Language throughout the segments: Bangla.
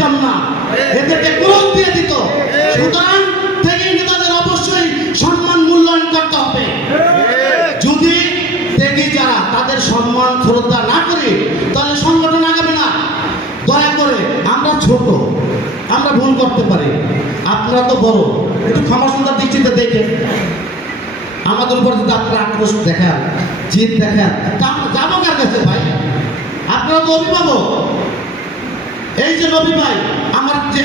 দিতাম না, এদেরকে ক্রোধ দিয়ে দিত। সুতরাং থেকে নেতাদের অবশ্যই সম্মান মূল্যায়ন করতে হবে। যদি দেখি যারা তাদের সম্মান শ্রদ্ধা না করি, তাহলে সংগঠন আগাবে না। দয়া করে, আমরা ছোট, আমরা ভুল করতে পারি, আপনারা তো বড়, একটু ক্ষমা সুন্দর দৃষ্টিতে দেখে আমাদের উপর যদি আপনারা আক্রোশ দেখান, জিদ দেখান, তা আমরা যাবো কার কাছে ভাই? আপনারা তো অভিভাবক। এই যে রবি ভাই, আমার যে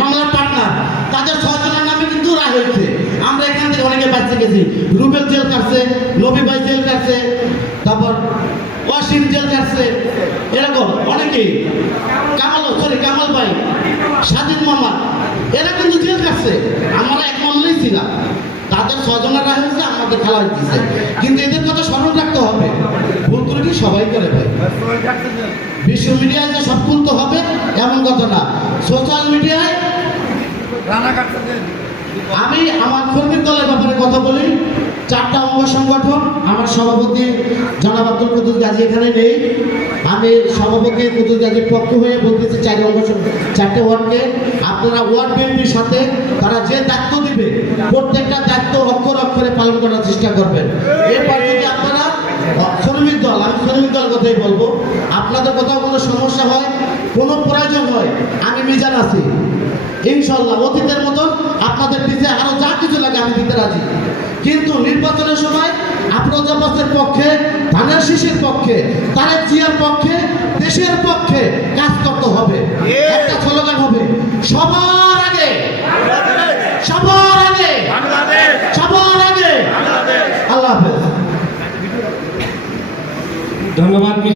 মামলার পার্টনার, তাদের 6 জনের নামে কিন্তু রায় হয়েছে। আমরা এখান থেকে অনেকে বাঁচতে গেছি। রুবেল জেল কাটছে, নবী ভাই জেল কাটছে, তারপর ওয়াসিম জেল কাটছে, এরকম অনেকেই। কামাল ভাই, স্বাধীন মামা, এরা কিন্তু জেল কাটছে। আমরা এক মামলাই ছিলাম, তাদের 6 জনের রায় হয়েছে, আমাদের খেলা হইতেছে। কিন্তু এদের কথা স্মরণ রাখতে হবে, ভুল ত্রুটি সবাই করে ভাই। বিশ্ব মিডিয়ায় যে সব তুলতে হবে এমন কথা না, সোশ্যাল মিডিয়ায়। আমি আমার কর্মী দলের ব্যাপারে কথা বলি। 4টা অঙ্গ সংগঠন, আমার সভাপতি জনাব আব্দুল কুদ্দুস গাজী এখানে নেই। আমি সভাপতি কুদ্দুস গাজীর পক্ষ হয়ে বলতেছি 4টে ওয়ার্ডকে আপনারা ওয়ার্ড বিএনপির সাথে তারা যে দায়িত্ব দিবে, প্রত্যেকটা দায়িত্ব অক্ষর অক্ষরে পালন করার চেষ্টা করবেন। এরপর যদি আপনারা শ্রমিক দল, আমি শ্রমিক দল কথাই বলবো, আপনাদের কোথাও কোনো সমস্যা হয়, কোনো প্রয়োজন হয়, আমি মিজান আছি ইনশাল্লাহ। অতীতের মতন আপনাদের পিছিয়ে আরো যা কিছু লাগে আমি দিতে রাজি। কিন্তু নির্বাচনের সময় আফরোজা বাসের পক্ষে, ধানের শীষের পক্ষে, তারেক জিয়ার পক্ষে